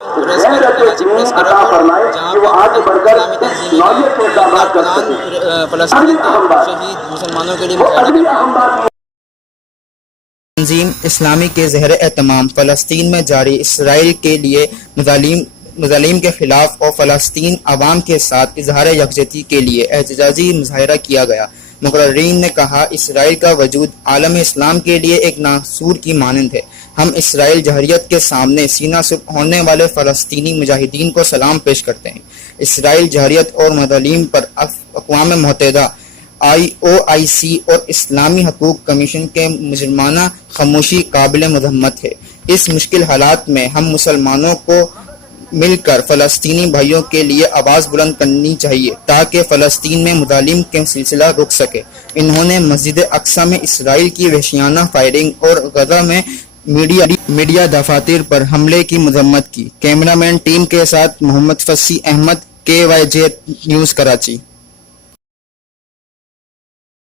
Press عطا فرمائے کہ وہ آگے بڑھ کر اس نوعیت کے اقدامات کر سکیں۔ اگلی اہم بات، مسلمانوں کے لیے وہ اگلی اہم بات تنظیم اسلامی کے زیر اہتمام فلسطین میں جاری اسرائیل کے لیے مظالم کے خلاف اور فلسطین عوام کے ساتھ اظہار یکجہتی کے لیے احتجاجی مظاہرہ کیا گیا۔ مقررین نے کہا، اسرائیل کا وجود عالم اسلام کے لیے ایک ناسور کی مانند ہے۔ ہم اسرائیل جہریت کے سامنے سینہ سپر ہونے والے فلسطینی مجاہدین کو سلام پیش کرتے ہیں۔ اسرائیل جہریت اور مظالم پر اقوام متحدہ، IOIC اور اسلامی حقوق کمیشن کے مجرمانہ خاموشی قابل مذمت ہے۔ اس مشکل حالات میں ہم مسلمانوں کو مل کر فلسطینی بھائیوں کے لیے آواز بلند کرنی چاہیے تاکہ فلسطین میں مظالم کا سلسلہ رک سکے۔ انہوں نے مسجد اقصی میں اسرائیل کی وحشیانہ فائرنگ اور غزہ میں میڈیا دفاتر پر حملے کی مذمت کی۔ کیمرہ مین ٹیم کے ساتھ محمد فصیح احمد، KYJ نیوز کراچی۔